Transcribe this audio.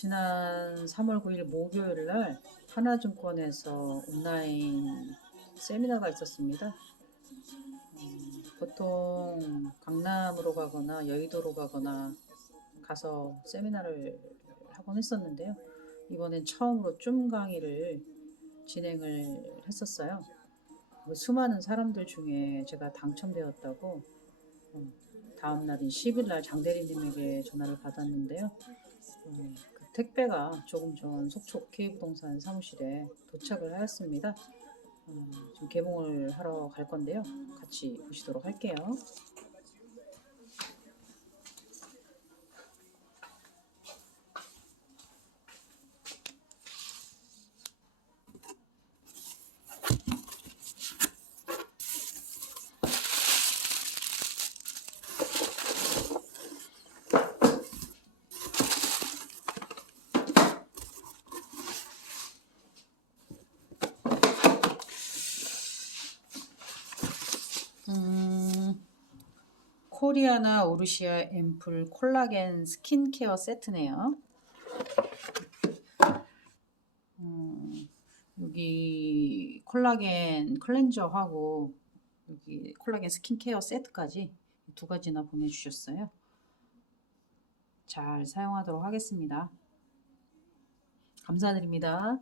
지난 3월 9일 목요일 날 하나증권에서 온라인 세미나가 있었습니다. 음, 보통 강남으로 가거나 여의도로 가거나 가서 세미나를 하곤 했었는데요. 이번엔 처음으로 줌 강의를 진행을 했었어요. 그 수많은 사람들 중에 제가 당첨되었다고 어, 다음 날인 10일 날 장대리님에게 전화를 받았는데요. 어, 그 택배가 조금 전 속초 K부동산 사무실에 도착을 하였습니다. 어, 지금 개봉을 하러 갈 건데요. 같이 보시도록 할게요. 음, 코리아나 오르시아 앰플 콜라겐 스킨케어 세트네요. 음, 여기 콜라겐 클렌저하고 여기 콜라겐 스킨케어 세트까지 두 가지나 보내주셨어요. 잘 사용하도록 하겠습니다. 감사드립니다.